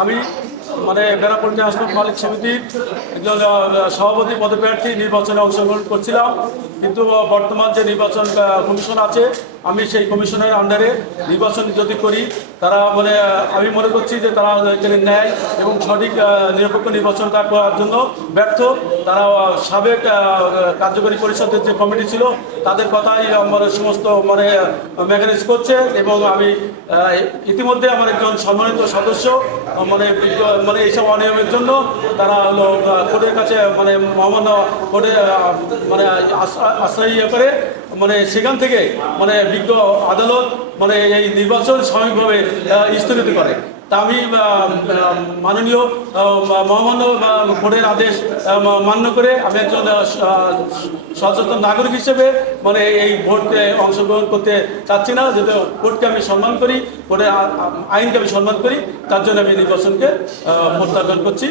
আমি মানে বেনাপট্টি হাসপাতাল মালিক সমিতির একজন সভাপতি পদপ্রার্থী নির্বাচনে অংশগ্রহণ করছিলাম, কিন্তু বর্তমান যে নির্বাচন কমিশন আছে, আমি সেই কমিশনের আন্ডারে নির্বাচন যদি করি, তারা মানে আমি মনে করছি যে তারা এখানে ন্যায় এবং সঠিক নিরপেক্ষ নির্বাচন করার জন্য ব্যর্থ। তারা সাবেক কার্যকরী পরিষদের যে কমিটি ছিল তাদের কথাই মানে সমস্ত মানে ম্যানেজ করছে, এবং আমি ইতিমধ্যে আমার একজন সম্মানিত সদস্য মানে মানে এইসব অনিয়মের জন্য তারা হলো কোর্টের কাছে মানে মহামান্য কোর্টে মানে আশ্রয় করে মানে সেখান থেকে মানে বিজ্ঞ আদালত মানে এই নির্বাচন সাময়িকভাবে স্থগিত করে। তা আমি মাননীয় মহামান্য কোর্টের আদেশ মান্য করে আমি একজন সচেতন নাগরিক হিসেবে মানে এই ভোটে অংশগ্রহণ করতে চাচ্ছি না, যেহেতু কোর্টকে আমি সম্মান করি, কোর্টের আইনকে আমি সম্মান করি, তার জন্য আমি নির্বাচনকে প্রত্যাখ্যান করছি।